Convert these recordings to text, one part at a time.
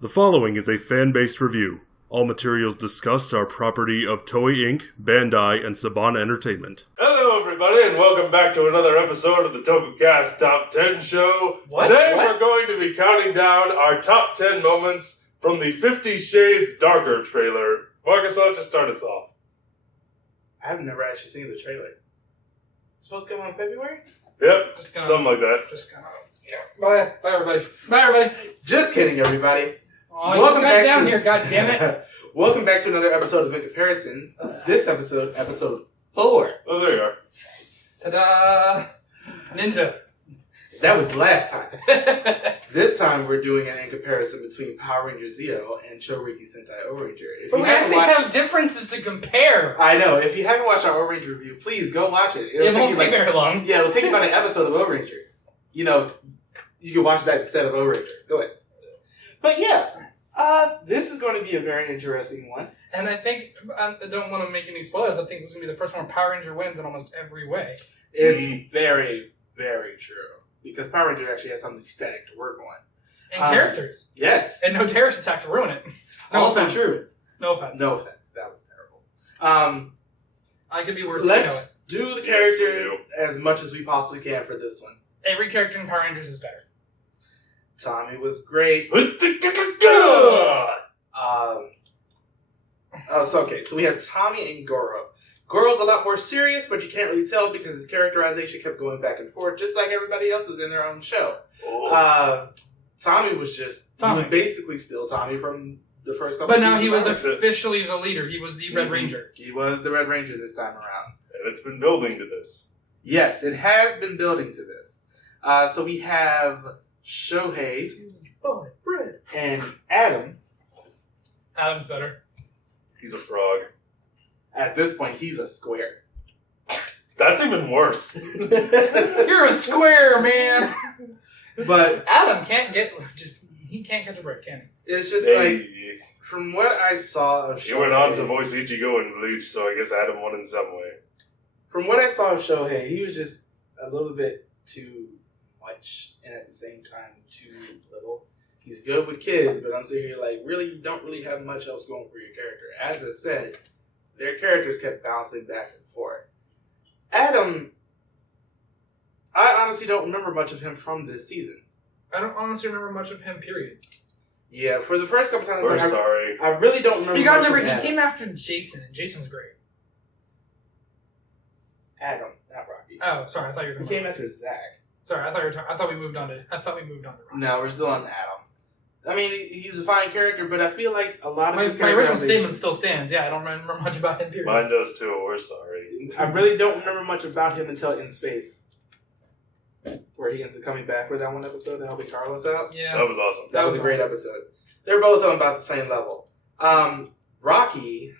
The following is a fan-based review. All materials discussed are property of Toei Inc., Bandai, and Saban Entertainment. Hello, everybody, and welcome back to another episode of the Tokucast Top 10 Show. Today we're going to be counting down our top 10 moments from the 50 Shades Darker trailer. Marcus, why don't you start us off? I've never actually seen the trailer. It's supposed to come out in February? Yep, something like that. Bye, everybody. Bye, everybody. Just kidding, everybody. Oh, welcome back down here, God damn it! Welcome back to another episode of In Comparison. This episode 4. Oh, there you are. Ta-da! Ninja. That was the last time. This time we're doing an In Comparison between Power Rangers Zeo and Chouriki Sentai Ohranger. But we actually have differences to compare. I know. If you haven't watched our Ohranger review, please go watch it. It won't take very long. Yeah, it'll take you about an episode of Ohranger. You know, you can watch that instead of Ohranger. Go ahead. But yeah, this is going to be a very interesting one. And I think, I don't want to make any spoilers, I think this is going to be the first one where Power Ranger wins in almost every way. It's very, very true. Because Power Ranger actually has something aesthetic to work on. And characters. Yes. And no terrorist attack to ruin it. No also offense. true. No offense. No offense. That was terrible. I could be worse. Let's do the character as much as we possibly can for this one. Every character in Power Rangers is better. Tommy was great. So we have Tommy and Goro. Goro's a lot more serious, but you can't really tell because his characterization kept going back and forth, just like everybody else's in their own show. Tommy was just Tommy. He was basically still Tommy from the first couple. But now he was officially the leader. He was the Red Ranger. He was the Red Ranger this time around, and it's been building to this. Yes, it has been building to this. So we have Shohei and Adam. Adam's better. He's a frog. At this point, he's a square. That's even worse. You're a square, man. But Adam can't he can't catch a break, can he? It's just like, from what I saw of Shohei... He went on to voice Ichigo in Bleach, so I guess Adam won in some way. From what I saw of Shohei, he was just a little bit too much, and at the same time, too little. He's good with kids, but I'm sitting here like, really, you don't really have much else going for your character. As I said, their characters kept bouncing back and forth. Adam, I honestly don't remember much of him from this season. I don't honestly remember much of him, period. Yeah, for the first couple times, we're sorry. I really don't remember. You gotta remember, he came after Jason, and Jason was great. Adam, not Rocky. Oh, sorry, I thought you were. He came after Zach. Sorry, I thought we moved on to Rocky. No, we're still on Adam. I mean, he's a fine character, but I feel like a lot of my original statement still stands. Yeah, I don't remember much about him. Period. Mine does too. We're sorry. I really don't remember much about him until In Space, where he ends up coming back for that one episode and helping Carlos out. Yeah, that was awesome. That was a great episode. They're both on about the same level. Rocky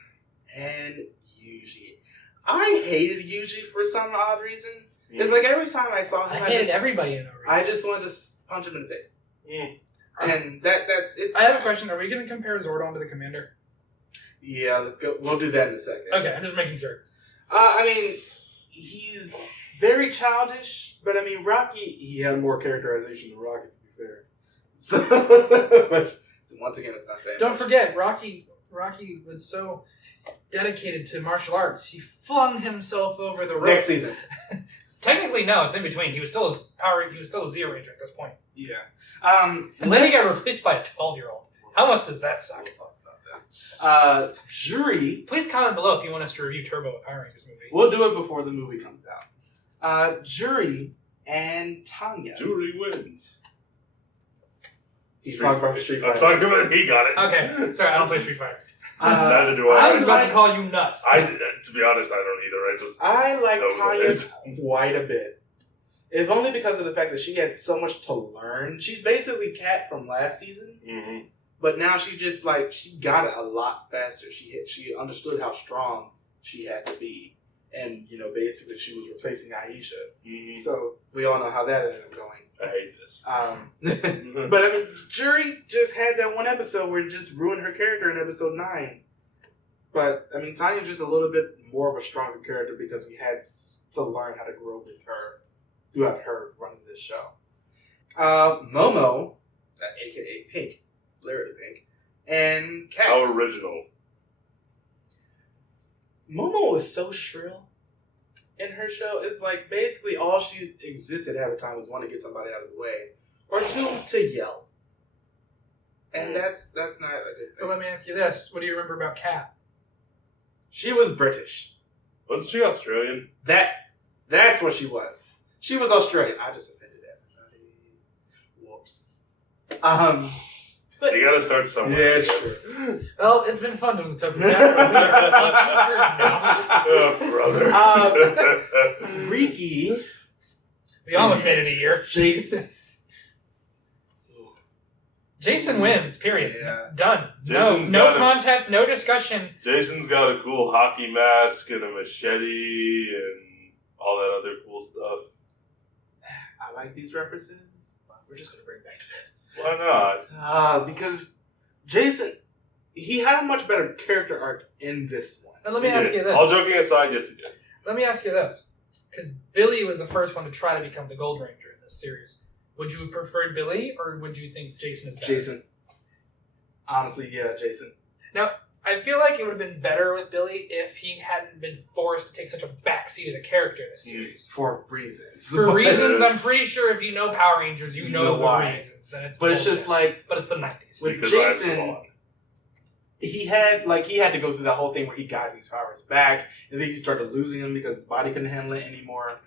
and Yuji. I hated Yuji for some odd reason. It's like every time I saw him, I hated everybody in Naruto. I just wanted to punch him in the face. And that's it. I have a question. Are we going to compare Zordon to the Commander? Yeah, let's go. We'll do that in a second. Okay, I'm just making sure. I mean, he's very childish, but I mean, Rocky, he had more characterization than Rocky, to be fair. So, but once again, it's not saying Don't much. forget, Rocky was so dedicated to martial arts, he flung himself over the rope. Next season. Technically, no, it's in between. He was still a Zeo Ranger at this point. Yeah. And then he got replaced by a 12-year-old. How much does that suck? We'll talk about that. Jury. Please comment below if you want us to review Turbo, a Power Rangers movie. We'll do it before the movie comes out. Jury and Tanya. Jury wins. He's talking about Street Fighter. I'm talking about he got it. Okay, sorry, I don't play Street Fighter. Neither do I. I was about to call you nuts. To be honest, I don't either. I like Tanya quite a bit. If only because of the fact that she had so much to learn. She's basically Kat from last season, but now she just she got it a lot faster. She understood how strong she had to be, and basically she was replacing Aisha. So we all know how that ended up going. I hate this. But I mean, Jury just had that one episode where it just ruined her character in episode 9. But I mean, Tanya's just a little bit more of a stronger character because we had to learn how to grow with her throughout her running this show. Momo, aka Pink, Blair the Pink, And Cat. How original. Momo was so shrill in her show. It's like basically all she existed at the time was one, to get somebody out of the way, or two, to yell. And that's not a good thing. But let me ask you this. What do you remember about Kat? She was British. Wasn't she Australian? That's what she was. She was Australian. I just offended everybody. Whoops. But You gotta start somewhere. yeah, I it's guess. true. Well, it's been fun doing the Tokucast. Oh, brother. Riki. We almost made it a year. Jason. Jason wins, period. Yeah. Done. Jason's No got a- contest, no discussion. Jason's got a cool hockey mask and a machete and all that other cool stuff. I like these references, but we're just going to bring it back to this. Why not? Because Jason, he had a much better character arc in this one. And let me ask you this. All joking aside, yes, he did. Let me ask you this. Because Billy was the first one to try to become the Gold Ranger in this series. Would you have preferred Billy, or would you think Jason is better? Jason. Honestly, yeah, Jason. Now, I feel like it would have been better with Billy if he hadn't been forced to take such a backseat as a character in this series. For reasons. For reasons, I'm pretty sure if you know Power Rangers, you know the why. reasons. And it's But it's bullshit. just like, But it's the 90s. with Because I'm Jason, Spawn. he had to go through the whole thing where he got these powers back, and then he started losing them because his body couldn't handle it anymore.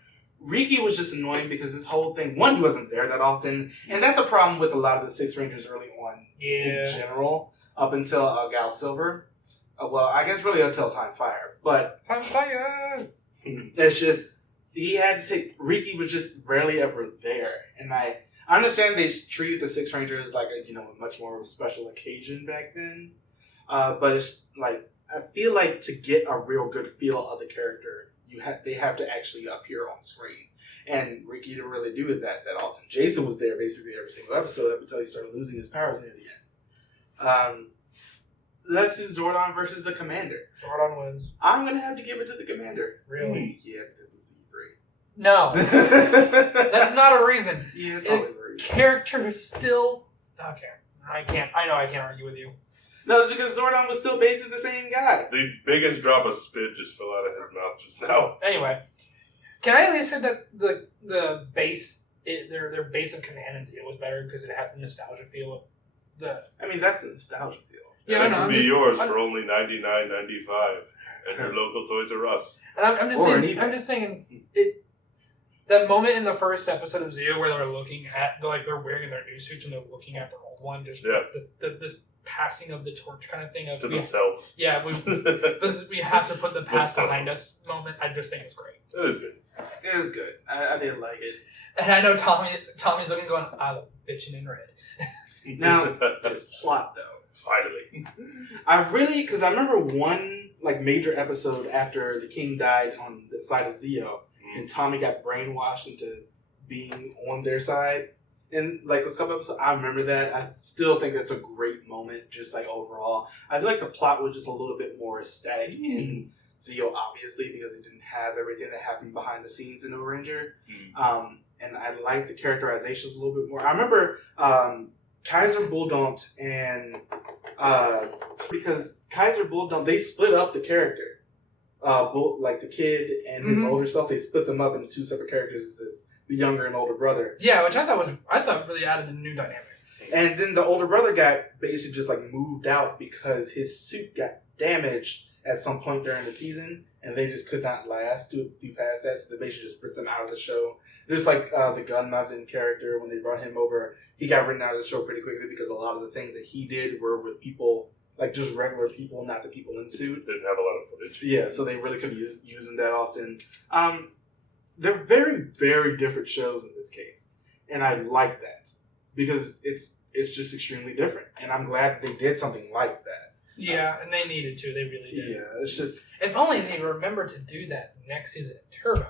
Riki was just annoying because his whole thing, one, he wasn't there that often, and that's a problem with a lot of the Six Rangers early on in general, up until Gal Silver. Well, I guess really until Time Fire, but Time Fire! it's just, he had to take, Riki was just rarely ever there, and I understand they treated the Six Rangers as like a much more of a special occasion back then, but it's like, I feel like to get a real good feel of the character, they have to actually appear on screen, and Riki didn't really do that often. Jason was there basically every single episode up until he started losing his powers near the end. Let's do Zordon versus the Commander. Zordon wins. I'm gonna have to give it to the Commander. Really? Yeah, because it's No. B3. That's not a reason. Yeah, it's always a reason. Character is still... Okay. I know I can't argue with you. No, it's because Zordon was still basically the same guy. The biggest drop of spit just fell out of his mouth just now. Anyway. Can I at least say that the base... Their base of Command and Zeo was better because it had the nostalgia feel of the... I mean, that's the nostalgia feel. Yeah, and I it know. can be yours for only $99.95 at your local Toys R Us. And I'm just saying it. That moment in the first episode of Zeo where they're looking at, they're wearing their new suits and they're looking at their old one, just this passing of the torch kind of thing of To themselves. Yeah, we have to put the past behind us moment. I just think it's great. It is good. It is good. I did like it. And I know Tommy's looking going, I love bitching in red. Now, this plot though. Finally. Because I remember one major episode after the king died on the side of Zeo, and Tommy got brainwashed into being on their side. And those couple episodes, I remember that. I still think that's a great moment, just overall. I feel like the plot was just a little bit more static in Zeo, obviously, because it didn't have everything that happened behind the scenes in Ohranger. And I like the characterizations a little bit more. I remember Kaiser Bulldont and because Kaiser Bulldont, they split up the character. The kid and his older self, they split them up into two separate characters as the younger and older brother. Yeah, which I thought really added a new dynamic. And then the older brother got basically just moved out because his suit got damaged at some point during the season, and they just could not last through past that, so they basically just ripped them out of the show. Just like the Gun Mazin character, when they brought him over, he got written out of the show pretty quickly because a lot of the things that he did were with people, just regular people, not the people in suit. Didn't have a lot of footage. Yeah, so they really couldn't use them that often. They're very, very different shows in this case, and I like that because it's just extremely different, and I'm glad they did something like that. Yeah, and they needed to. They really did. Yeah, it's just... If only they remember to do that next season in Turbo.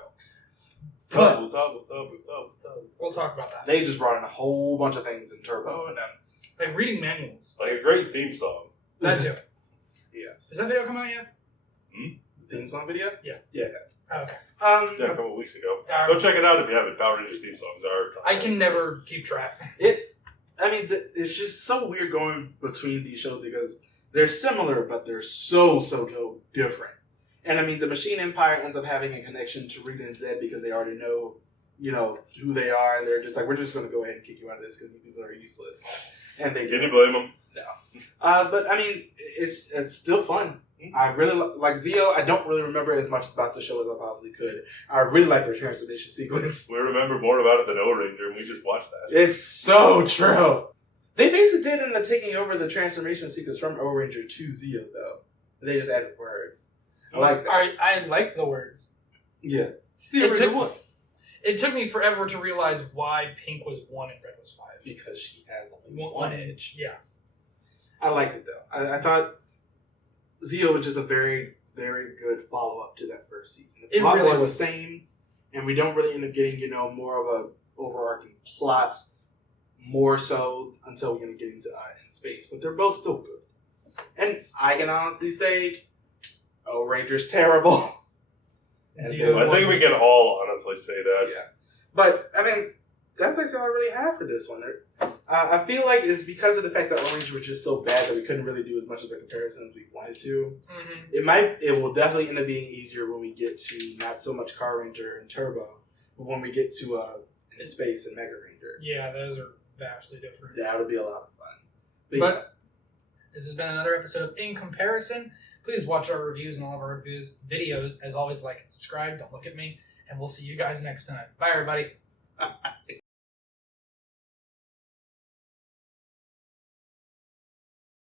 But we'll talk about that. They just brought in a whole bunch of things in Turbo, and like reading manuals. Like a great theme song. That too. Yeah. Has that video come out yet? Theme song video? Yeah. Yeah, it has. Oh, okay. Yeah, a couple of weeks ago. Go check it out if you haven't. Power Rangers theme songs are... I can never keep track. I mean, it's just so weird going between these shows because they're similar, but they're so different. And I mean, the Machine Empire ends up having a connection to Rita and Zed because they already know, who they are, and they're just like, we're just going to go ahead and kick you out of this because you people are useless. And they Can you blame them? No. But I mean, it's still fun. I really like Zeo. I don't really remember as much about the show as I possibly could. I really like their transformation sequence. We remember more about it than Ohranger, and we just watched that. It's so true. They basically did end up taking over the transformation sequence from Ohranger to Zeo, though. They just added words. I like that. I like the words. Yeah. It took me forever to realize why Pink was 1 and Red was 5. Because she has only one edge. Yeah. I liked it, though. I thought Zeo was just a very, very good follow-up to that first season. It's a lot more of the same, and we don't really end up getting, more of a overarching plot, more so until we end up getting to in space. But they're both still good. And I can honestly say, Ohranger's terrible. I think we can all honestly say that. Yeah. But, I mean, that's all I really have for this one. I feel like it's because of the fact that Ohranger was just so bad that we couldn't really do as much of a comparison as we wanted to. Mm-hmm. It will definitely end up being easier when we get to not so much Car Ranger and Turbo, but when we get to in Space and Mega Ranger. Yeah, those are vastly different. That'll be a lot of fun. But this has been another episode of In Comparison. Please watch our reviews and all of our videos. As always, like and subscribe. Don't look at me. And we'll see you guys next time. Bye, everybody.